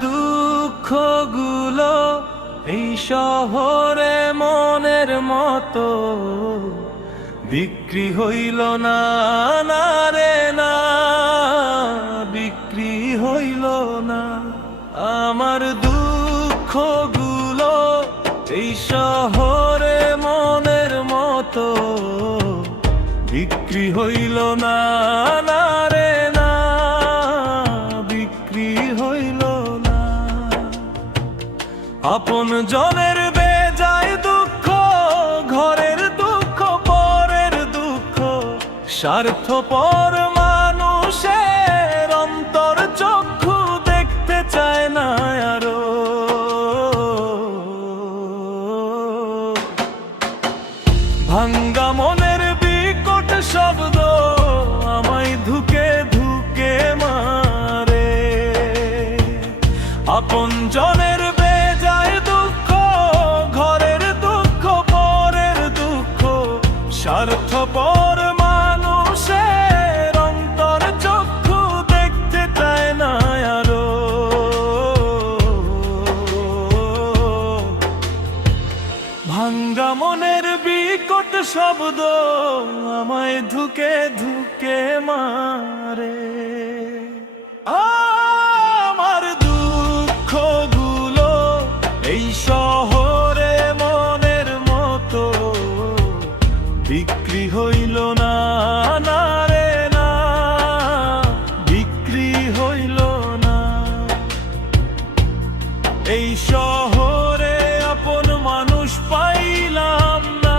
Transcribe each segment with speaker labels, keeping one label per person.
Speaker 1: দুঃখগুলো এই শহরে মনের মতো। বিক্রি হইল না রে, না। বিক্রি হইল না। আমার দুঃখ দুঃখগুলো এই শহরে মনের মতো। বিক্রি হইল না না জনের বেজায় দুঃখ, ঘরের দুঃখ, পরের দুঃখ। স্বার্থ পর মানুষের অন্তর চক্ষু দেখতে চায় না আরও। ভাঙ্গা মনের বিকট শব্দ আমায় ধুকে ধুকে মারে। আপন জনের মানুষের অন্তর চক্ষু দেখতে চায় বিকট শব্দ আমায় ধুকে ধুকে মারে। হইল না না না, বিক্রি হইল না। এই শহরে আপন মানুষ পাইলাম না।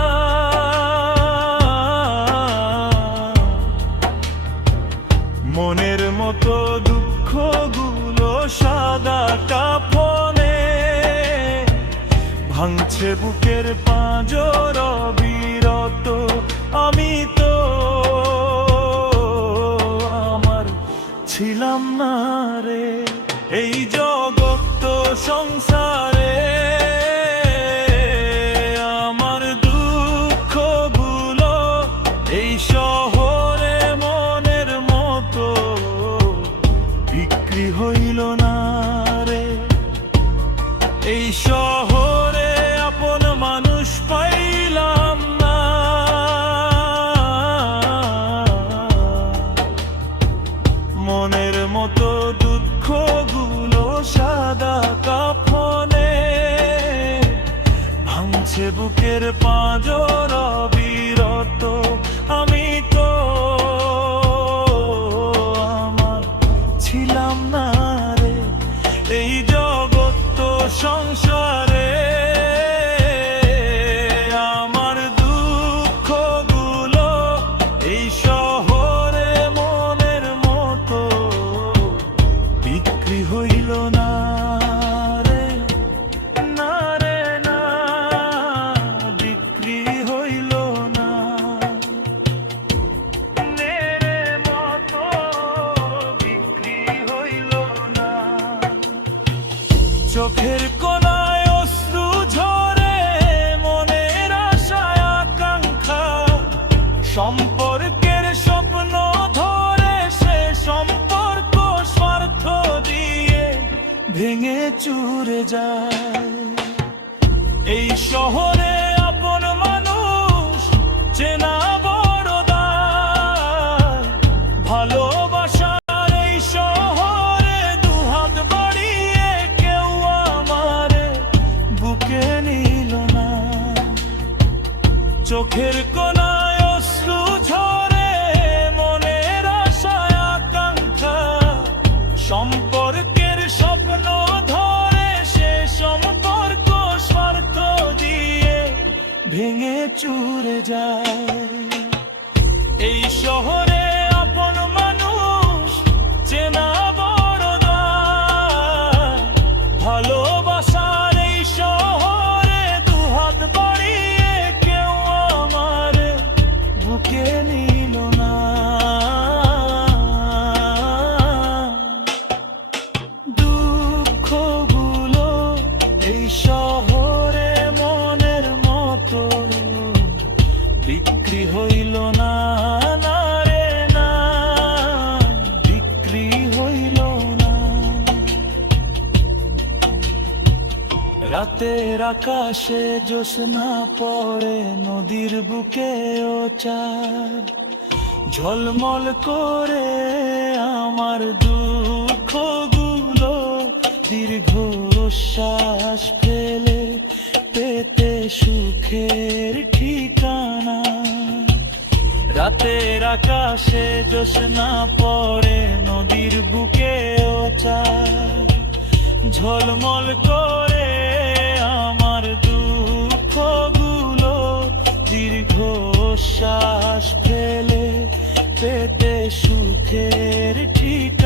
Speaker 1: মনের মতো দুঃখগুলো সাদা কাফনে ভাঙছে বুকের পাঁজর বিরত আমি তো আমার ছিলাম না রে। এই জগৎ সংসারে। আমার দুঃখগুলো এই শহরে মনের মতো বিক্রি হইল না রে। এই শহরে মতো দুঃখগুলো সাদা কাফনে ভাঙছে বুকের পাঁজর চোখের কোনায় অশ্রু ঝরে, মনের আশায় আকাঙ্ক্ষা। সম্পর্কের স্বপ্ন ধরে, সে সম্পর্ক স্বার্থ দিয়ে ভেঙে চুরে যায়। ভেঙে চুরে যায়। এই শহরে রাতের আকাশে জ্যোৎস্না পড়ে নদীর বুকে ও চাঁদ। ঝলমল করে আমার দুঃখগুলো দীর্ঘ শ্বাস ফেলে পেতে সুখের ঠিকানা। রাতের আকাশে জ্যোৎস্না পড়ে নদীর বুকে ও চাঁদ। ঝলমল করে আমার দুঃখগুলো দীর্ঘ শ্বাস ফেলে পেতে সুখের ঠিকানা